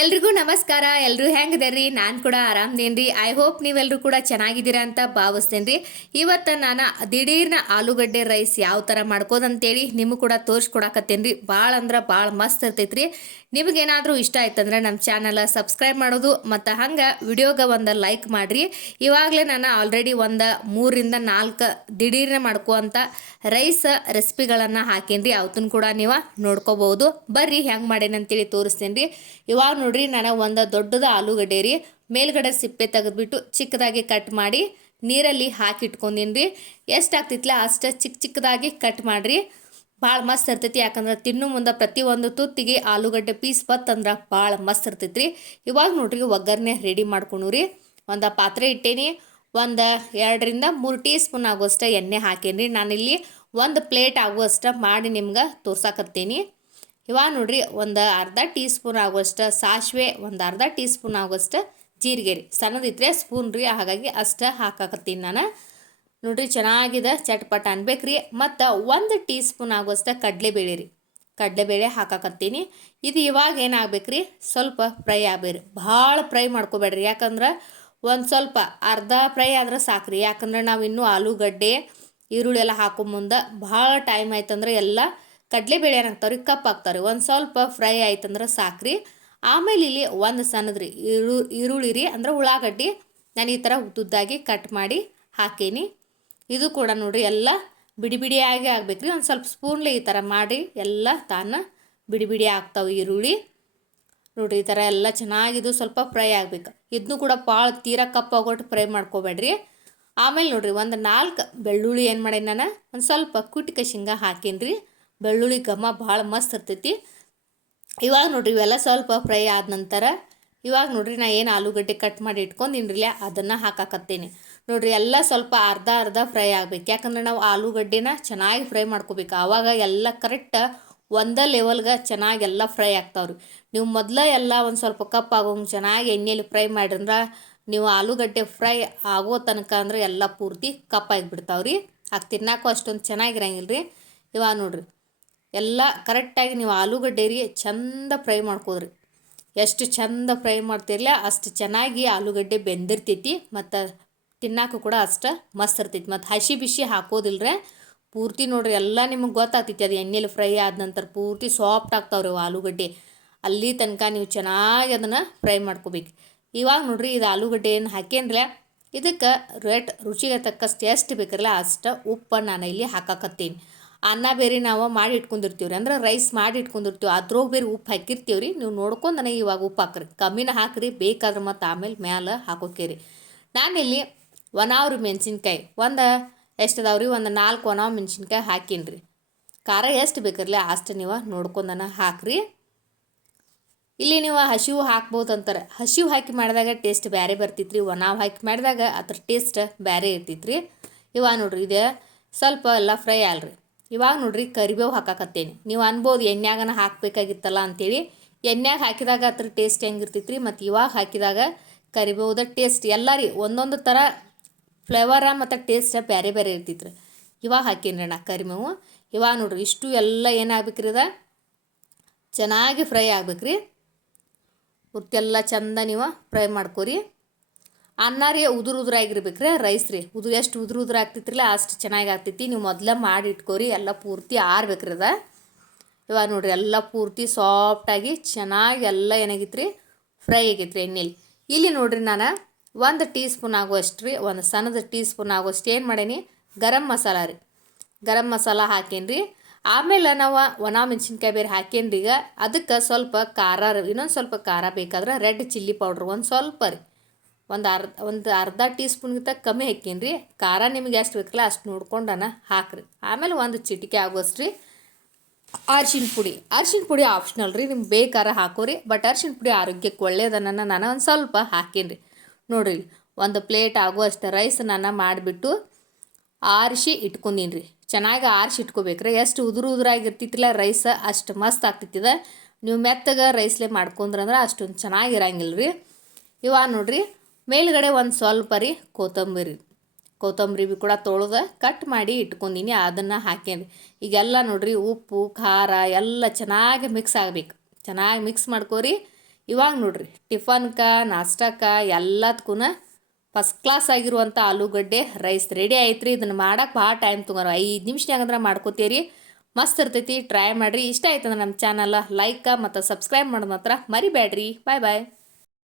ಎಲ್ರಿಗೂ ನಮಸ್ಕಾರ ಎಲ್ಲರೂ ಹೆಂಗದೇರಿ? ನಾನು ಕೂಡ ಆರಾಮದೇನ್ರಿ. ಐ ಹೋಪ್ ನೀವೆಲ್ಲರೂ ಕೂಡ ಚೆನ್ನಾಗಿದ್ದೀರಾ ಅಂತ ಭಾವಿಸ್ತೇನೆ ರೀ ಇವತ್ತು ನಾನು ದಿಢೀರ್ನ ಆಲೂಗಡ್ಡೆ ರೈಸ್ ಯಾವ ಥರ ಮಾಡ್ಕೋದಂತೇಳಿ ನಿಮಗೆ ಕೂಡ ತೋರಿಸ್ಕೊಡಕತ್ತೇನೆ ರೀ ಭಾಳ ಅಂದ್ರೆ ಭಾಳ ಮಸ್ತ್ ಇರ್ತೈತ್ರಿ. ನಿಮಗೇನಾದರೂ ಇಷ್ಟ ಆಯ್ತಂದ್ರೆ ನಮ್ಮ ಚಾನಲ ಸಬ್ಸ್ಕ್ರೈಬ್ ಮಾಡೋದು, ಮತ್ತು ಹಂಗೆ ವಿಡಿಯೋಗೆ ಒಂದು ಲೈಕ್ ಮಾಡಿರಿ. ಇವಾಗಲೇ ನಾನು ಆಲ್ರೆಡಿ ಒಂದು ಮೂರಿಂದ ನಾಲ್ಕು ದಿಢೀರ್ನ ಮಾಡ್ಕೋವಂಥ ರೈಸ್ ರೆಸಿಪಿಗಳನ್ನು ಹಾಕೇನಿ ರೀ ಅವತ್ತನ್ನು ಕೂಡ ನೀವು ನೋಡ್ಕೋಬಹುದು. ಬರ್ರಿ ಹೆಂಗೆ ಮಾಡೇನಂತೇಳಿ ತೋರಿಸ್ತೇನೆ ರೀ ಇವಾಗ ನೋಡ್ರಿ, ನಾನು ಒಂದು ದೊಡ್ಡದ ಆಲೂಗಡ್ಡೆ ರೀ. ಮೇಲ್ಗಡೆ ಸಿಪ್ಪೆ ತೆಗೆದ್ಬಿಟ್ಟು ಚಿಕ್ಕದಾಗಿ ಕಟ್ ಮಾಡಿ ನೀರಲ್ಲಿ ಹಾಕಿ ಇಟ್ಕೊಂಡೀನಿ ರೀ ಎಷ್ಟು ಆಗ್ತಿತ್ತಲ್ಲ ಅಷ್ಟು ಚಿಕ್ಕ ಚಿಕ್ಕದಾಗಿ ಕಟ್ ಮಾಡಿರಿ. ಭಾಳ ಮಸ್ತ್ ಇರ್ತೈತಿ, ಯಾಕಂದ್ರೆ ತಿನ್ನು ಮುಂದೆ ಪ್ರತಿಯೊಂದು ತುತ್ತಿಗೆ ಆಲೂಗಡ್ಡೆ ಪೀಸ್ ಬತ್ತಂದ್ರೆ ಭಾಳ ಮಸ್ತ್ ಇರ್ತೈತಿ ರೀ ಇವಾಗ ನೋಡ್ರಿ, ಒಗ್ಗರಣೆ ರೆಡಿ ಮಾಡ್ಕೊಂಡು ರೀ. ಒಂದು ಪಾತ್ರೆ ಇಟ್ಟೇನಿ, ಒಂದು ಎರಡರಿಂದ ಮೂರು ಟೀ ಸ್ಪೂನ್ ಆಗುವಷ್ಟು ಎಣ್ಣೆ ಹಾಕೇನಿ ರೀ ನಾನಿಲ್ಲಿ ಒಂದು ಪ್ಲೇಟ್ ಆಗುವಷ್ಟು ಮಾಡಿ ನಿಮ್ಗೆ ತೋರ್ಸಾಕತ್ತೀನಿ. ಇವಾಗ ನೋಡ್ರಿ ಒಂದು ಅರ್ಧ ಟೀ ಸ್ಪೂನ್ ಆಗುವಷ್ಟು ಸಾಸಿವೆ, ಒಂದು ಅರ್ಧ ಟೀ ಸ್ಪೂನ್ ಆಗುವಷ್ಟು ಜೀರಿಗೆ ರೀ ಸಣ್ಣದಿದ್ರೆ ಸ್ಪೂನ್ ರೀ, ಹಾಗಾಗಿ ಅಷ್ಟು ಹಾಕಾಕತ್ತೀನಿ ನಾನು. ನೋಡ್ರಿ ಚೆನ್ನಾಗಿದೆ, ಚಟ್ಪಟ ರೀ ಮತ್ತು ಒಂದು ಟೀ ಸ್ಪೂನ್ ಆಗುವಷ್ಟು ಕಡಲೆಬೇಳೆ ರೀ. ಕಡಲೆಬೇಳೆ ಹಾಕಾಕತ್ತೀನಿ. ಇದು ಇವಾಗ ಏನಾಗ್ಬೇಕ್ರಿ? ಸ್ವಲ್ಪ ಫ್ರೈ ಆಗ್ಬೇರಿ. ಭಾಳ ಫ್ರೈ ಮಾಡ್ಕೋಬೇಡ್ರಿ. ಯಾಕಂದ್ರೆ ಒಂದು ಸ್ವಲ್ಪ ಅರ್ಧ ಫ್ರೈ ಆದ್ರೆ ರೀ ಯಾಕಂದ್ರೆ ನಾವು ಇನ್ನೂ ಆಲೂಗಡ್ಡೆ, ಈರುಳ್ಳಿ ಎಲ್ಲ ಹಾಕೋ ಮುಂದೆ ಭಾಳ ಟೈಮ್ ಆಯ್ತಂದ್ರೆ ಎಲ್ಲ ಕಡಲೆಬೇಳೆ ಏನಾಗ್ತಾವ್ರಿ ಕಪ್ ಹಾಕ್ತಾವ್ರಿ ಒಂದು ಸ್ವಲ್ಪ ಫ್ರೈ ಆಯ್ತಂದ್ರೆ ಸಾಕ್ರಿ. ಆಮೇಲೆ ಇಲ್ಲಿ ಒಂದು ಸಣ್ಣದ್ರಿ ಈರು ಈರುಳ್ಳಿ ರೀ ಅಂದ್ರೆ ಉಳ್ಳಾಗಡ್ಡಿ. ನಾನು ಈ ಥರ ಉದ್ದುದ್ದಾಗಿ ಕಟ್ ಮಾಡಿ ಹಾಕೀನಿ. ಇದು ಕೂಡ ನೋಡಿರಿ ಎಲ್ಲ ಬಿಡಿ ಬಿಡಿಯಾಗಿ ಆಗ್ಬೇಕ್ರಿ. ಒಂದು ಸ್ವಲ್ಪ ಸ್ಪೂನ್ಲೆ ಈ ಥರ ಮಾಡಿ ಎಲ್ಲ ತಾನ ಬಿಡಿ ಬಿಡಿ ಆಗ್ತಾವೆ ಈರುಳ್ಳಿ. ನೋಡಿರಿ ಈ ಥರ ಎಲ್ಲ ಚೆನ್ನಾಗಿದು ಸ್ವಲ್ಪ ಫ್ರೈ ಆಗಬೇಕು. ಇದನ್ನು ಕೂಡ ಭಾಳ ತೀರ ಕಪ್ ಆಗೋಟ್ಟು ಫ್ರೈ ಮಾಡ್ಕೋಬೇಡ್ರಿ. ಆಮೇಲೆ ನೋಡಿರಿ ಒಂದು ನಾಲ್ಕು ಬೆಳ್ಳುಳ್ಳಿ ಏನು ಮಾಡೀನಿ ನಾನು? ಒಂದು ಸ್ವಲ್ಪ ಕುಟ್ಕ ಶೇಂಗಾ ಹಾಕೀನಿ ರೀ ಬೆಳ್ಳುಳ್ಳಿ ಘಮ ಭಾಳ ಮಸ್ತ್ ಇರ್ತೈತಿ. ಇವಾಗ ನೋಡ್ರಿ ಇವೆಲ್ಲ ಸ್ವಲ್ಪ ಫ್ರೈ ಆದ ನಂತರ, ಇವಾಗ ನೋಡ್ರಿ ನಾ ಏನು ಆಲೂಗಡ್ಡೆ ಕಟ್ ಮಾಡಿ ಇಟ್ಕೊಂಡಿನ್ರಿಲ್ಲ ಅದನ್ನು ಹಾಕಾಕತ್ತೀನಿ. ನೋಡ್ರಿ ಎಲ್ಲ ಸ್ವಲ್ಪ ಅರ್ಧ ಅರ್ಧ ಫ್ರೈ ಆಗ್ಬೇಕು. ಯಾಕಂದ್ರೆ ನಾವು ಆಲೂಗಡ್ಡೆನ ಚೆನ್ನಾಗಿ ಫ್ರೈ ಮಾಡ್ಕೋಬೇಕು. ಆವಾಗ ಎಲ್ಲ ಕರೆಕ್ಟ್ ಒಂದೇ ಲೆವೆಲ್ಗೆ ಚೆನ್ನಾಗಿ ಎಲ್ಲ ಫ್ರೈ ಆಗ್ತಾವ್ರಿ. ನೀವು ಮೊದಲ ಎಲ್ಲ ಒಂದು ಸ್ವಲ್ಪ ಕಪ್ ಆಗೋಂಗೆ ಚೆನ್ನಾಗಿ ಎಣ್ಣೆಲಿ ಫ್ರೈ ಮಾಡಿದ್ರೆ ನೀವು ಆಲೂಗಡ್ಡೆ ಫ್ರೈ ಆಗೋ ತನಕ ಅಂದ್ರೆ ಎಲ್ಲ ಪೂರ್ತಿ ಕಪ್ಪಾಗಿ ಬಿಡ್ತಾವ್ರಿ ಆಗ ತಿನ್ನಕ್ಕೂ ಅಷ್ಟೊಂದು ಚೆನ್ನಾಗಿರಂಗಿಲ್ಲ ರೀ ಇವಾಗ ನೋಡ್ರಿ ಎಲ್ಲ ಕರೆಕ್ಟಾಗಿ ನೀವು ಆಲೂಗಡ್ಡೆ ರೀ ಚಂದ ಫ್ರೈ ಮಾಡ್ಕೋದ್ರಿ ಎಷ್ಟು ಚಂದ ಫ್ರೈ ಮಾಡ್ತಿರ್ಲ ಅಷ್ಟು ಚೆನ್ನಾಗಿ ಆಲೂಗಡ್ಡೆ ಬೆಂದಿರ್ತೈತಿ ಮತ್ತು ತಿನ್ನಕ್ಕೂ ಕೂಡ ಅಷ್ಟು ಮಸ್ತ್ ಇರ್ತೈತಿ. ಮತ್ತು ಹಸಿ ಬಿಸಿ ಹಾಕೋದಿಲ್ರೆ. ಪೂರ್ತಿ ನೋಡ್ರಿ ಎಲ್ಲ ನಿಮಗೆ ಗೊತ್ತಾಗ್ತೈತಿ ಅದು ಎಣ್ಣೆಲಿ ಫ್ರೈ ಆದ ನಂತರ ಪೂರ್ತಿ ಸಾಫ್ಟ್ ಆಗ್ತಾವ್ರಿ ಆಲೂಗಡ್ಡೆ. ಅಲ್ಲಿ ತನಕ ನೀವು ಚೆನ್ನಾಗಿ ಅದನ್ನು ಫ್ರೈ ಮಾಡ್ಕೋಬೇಕು. ಇವಾಗ ನೋಡ್ರಿ ಇದು ಆಲೂಗಡ್ಡೆ ಏನು ಹಾಕೇನ್ರಿ ಇದಕ್ಕೆ ರೇಟ್ ರುಚಿಗೆ ತಕ್ಕಷ್ಟು ಎಷ್ಟು ಬೇಕಲ್ಲ ಅಷ್ಟು ಉಪ್ಪನ್ನು ನಾನು ಇಲ್ಲಿ ಹಾಕಾಕತ್ತೀನಿ. ಅನ್ನ ಬೇರೆ ನಾವು ಮಾಡಿ ಇಟ್ಕೊಂಡಿರ್ತೀವಿ ರೀ ಅಂದ್ರೆ ರೈಸ್ ಮಾಡಿ ಇಟ್ಕೊಂಡಿರ್ತೀವಿ ಅದ್ರೊಳಗೆ ಬೇರೆ ಉಪ್ಪು ಹಾಕಿರ್ತೀವಿ ರೀ ನೀವು ನೋಡ್ಕೊಂಡು ನನಗೆ ಇವಾಗ ಉಪ್ಪು ಹಾಕ್ರಿ. ಕಮ್ಮಿನ ಹಾಕ್ರಿ, ಬೇಕಾದ್ರೆ ಮತ್ತು ಆಮೇಲೆ ಮ್ಯಾಲೆ ಹಾಕೋಕೇರಿ. ನಾನಿಲ್ಲಿ ಒಣಾವ್ರಿ ಮೆಣಸಿನ್ಕಾಯಿ. ಒಂದು ಎಷ್ಟು ಅದಾವ್ರಿ? ರೀ ಒಂದು ನಾಲ್ಕು ಒಣಾವ್ ಮೆಣಸಿನ್ಕಾಯಿ ಹಾಕೀನಿ ರೀ ಖಾರ ಎಷ್ಟು ಬೇಕಿರಲಿ ಅಷ್ಟು ನೀವು ನೋಡ್ಕೊಂಡನ ಹಾಕ್ರಿ. ಇಲ್ಲಿ ನೀವು ಹಸಿವು ಹಾಕ್ಬೋದು ಅಂತಾರೆ. ಹಸಿವು ಹಾಕಿ ಮಾಡಿದಾಗ ಟೇಸ್ಟ್ ಬೇರೆ ಬರ್ತಿತ್ತು ರೀ ಒಣಾವ್ ಹಾಕಿ ಮಾಡಿದಾಗ ಅದ್ರ ಟೇಸ್ಟ್ ಬೇರೆ ಇರ್ತೈತೆ ರೀ ಇವಾಗ ನೋಡ್ರಿ, ಇದು ಸ್ವಲ್ಪ ಎಲ್ಲ ಫ್ರೈ ಅಲ್ರಿ ಇವಾಗ ನೋಡ್ರಿ ಕರಿಬೇವು ಹಾಕಾಕತ್ತೇನೆ. ನೀವು ಅನ್ಬೋದು ಎಣ್ಣೆಗನ ಹಾಕಬೇಕಾಗಿತ್ತಲ್ಲ ಅಂಥೇಳಿ ಎಣ್ಣೆಗೆ ಹಾಕಿದಾಗ ಅದ್ರ ಟೇಸ್ಟ್ ಹೆಂಗಿರ್ತೈತ್ರಿ ಮತ್ತು ಇವಾಗ ಹಾಕಿದಾಗ ಕರಿಬೇವುದ ಟೇಸ್ಟ್ ಎಲ್ಲ ರೀ ಒಂದೊಂದು ಥರ ಫ್ಲೇವರ ಮತ್ತು ಟೇಸ್ಟ ಬೇರೆ ಬೇರೆ ಇರ್ತೈತ್ರಿ. ರೀ ಇವಾಗ ಹಾಕೀನಿ ನಾ ಕರಿಬೇವು. ಇವಾಗ ನೋಡ್ರಿ ಇಷ್ಟು ಎಲ್ಲ ಏನಾಗ್ಬೇಕ್ರಿ ಅದ? ಚೆನ್ನಾಗಿ ಫ್ರೈ ಆಗ್ಬೇಕ್ರಿ. ಉರ್ತೆಲ್ಲ ಚಂದ ನೀವು ಫ್ರೈ ಮಾಡ್ಕೊರಿ. ಅನ್ನ ರೀ ಉದುರು ಉದುರಾಗಿರ್ಬೇಕ್ರಿ ರೈಸ್ ರೀ. ಉದುರು ಎಷ್ಟು ಉದುರು ಉದುರು ಅಷ್ಟು ಚೆನ್ನಾಗಿ ಆಗ್ತೈತಿ ನೀವು ಮೊದಲೇ ಮಾಡಿ ಇಟ್ಕೋರಿ, ಎಲ್ಲ ಪೂರ್ತಿ ಆರ್ಬೇಕ್ರಿ ಅದ. ಇವಾಗ ನೋಡ್ರಿ ಎಲ್ಲ ಪೂರ್ತಿ ಸಾಫ್ಟಾಗಿ ಚೆನ್ನಾಗಿ ಎಲ್ಲ ಏನಾಗಿತ್ತು ರೀ ಫ್ರೈ ಆಗೈತೆ ರೀ ಎಣ್ಣೆಲಿ. ಇಲ್ಲಿ ನೋಡ್ರಿ ನಾನು ಒಂದು ಟೀ ಸ್ಪೂನ್ ಆಗುವಷ್ಟು ರೀ, ಒಂದು ಸಣ್ಣದ ಟೀ ಸ್ಪೂನ್ ಆಗುವಷ್ಟು ಏನು ಮಾಡೇನಿ? ಗರಂ ಮಸಾಲ ರೀ. ಗರಂ ಮಸಾಲ ಹಾಕೇನಿ ರೀ ಆಮೇಲೆ ನಾವು ಒಣ ಮೆಣಸಿನ್ಕಾಯಿ ಬೇರೆ ಹಾಕೇನ್ರಿ ಈಗ. ಅದಕ್ಕೆ ಸ್ವಲ್ಪ ಖಾರ ಇನ್ನೊಂದು ಸ್ವಲ್ಪ ಖಾರ ಬೇಕಾದ್ರೆ ರೆಡ್ ಚಿಲ್ಲಿ ಪೌಡ್ರ್ ಒಂದು ಸ್ವಲ್ಪ ರೀ. ಒಂದು ಅರ್ಧ ಒಂದು ಅರ್ಧ ಟೀ ಸ್ಪೂನ್ಗಿಂತ ಕಮ್ಮಿ ಹಾಕೀನಿ ರೀ ಖಾರ ನಿಮಗೆ ಎಷ್ಟು ಬೇಕಲ್ಲ ಅಷ್ಟು ನೋಡ್ಕೊಂಡನ ಹಾಕ್ರಿ. ಆಮೇಲೆ ಒಂದು ಚಿಟಿಕೆ ಆಗೋಷ್ಟು ರೀ ಅರ್ಶಿನ ಪುಡಿ. ಅರ್ಶಿನ ಪುಡಿ ಆಪ್ಷನಲ್ ರೀ, ನಿಮ್ಗೆ ಬೇಕಾರ ಹಾಕೋರಿ. ಬಟ್ ಅರ್ಶಿನ ಪುಡಿ ಆರೋಗ್ಯಕ್ಕೆ ಒಳ್ಳೆಯದನ್ನ ನಾನು ಒಂದು ಸ್ವಲ್ಪ ಹಾಕೀನಿ ನೋಡಿರಿ, ಒಂದು ಪ್ಲೇಟ್ ಆಗುವಷ್ಟು ರೈಸ್ ನಾನು ಮಾಡಿಬಿಟ್ಟು ಆರಿಸಿ ಇಟ್ಕೊಂಡೀನಿ ರೀ ಚೆನ್ನಾಗಿ ಆರಿಸಿ ಇಟ್ಕೋಬೇಕ್ರಿ. ಎಷ್ಟು ಉದುರು ಉದುರಾಗಿರ್ತಿತ್ತಿಲ್ಲ ರೈಸ್ ಅಷ್ಟು ಮಸ್ತ್ ಆಗ್ತಿತ್ತಿದ. ನೀವು ಮೆತ್ತಗೆ ರೈಸ್ಲೆ ಮಾಡ್ಕೊಂಡ್ರಂದ್ರೆ ಅಷ್ಟೊಂದು ಚೆನ್ನಾಗಿರಂಗಿಲ್ಲ ರೀ ಇವಾಗ ನೋಡ್ರಿ ಮೇಲ್ಗಡೆ ಒಂದು ಸ್ವಲ್ಪ ರೀ ಕೊತ್ತಂಬರಿ. ಕೊತ್ತಂಬರಿ ಬಿ ಕೂಡ ತೊಳೆದು ಕಟ್ ಮಾಡಿ ಇಟ್ಕೊಂಡೀನಿ, ಅದನ್ನು ಹಾಕೇನಿ ಈಗೆಲ್ಲ ನೋಡ್ರಿ ಉಪ್ಪು, ಖಾರ ಎಲ್ಲ ಚೆನ್ನಾಗಿ ಮಿಕ್ಸ್ ಆಗಬೇಕು. ಚೆನ್ನಾಗಿ ಮಿಕ್ಸ್ ಮಾಡ್ಕೋರಿ. ಇವಾಗ ನೋಡ್ರಿ ಟಿಫನ್ಕ ನಾಷ್ಟಕ್ಕ ಎಲ್ಲದಕ್ಕೂ ಫಸ್ಟ್ ಕ್ಲಾಸ್ ಆಗಿರುವಂಥ ಆಲೂಗಡ್ಡೆ ರೈಸ್ ರೆಡಿ ಐತ್ರಿ ಇದನ್ನು ಮಾಡೋಕೆ ಭಾಳ ಟೈಮ್ ತೊಗೊಳ ಐದು ನಿಮಿಷನಾಗಂದ್ರೆ ಮಾಡ್ಕೋತೀರಿ. ಮಸ್ತ್ ಇರ್ತೈತಿ ಟ್ರೈ ಮಾಡಿರಿ. ಇಷ್ಟ ಆಯ್ತಂದ್ರೆ ನಮ್ಮ ಚಾನಲ್ ಲೈಕ್ ಮತ್ತು ಸಬ್ಸ್ಕ್ರೈಬ್ ಮಾಡೋದು ಮಾತ್ರ ಮರಿಬೇಡ್ರಿ ಬಾಯ್ ಬಾಯ್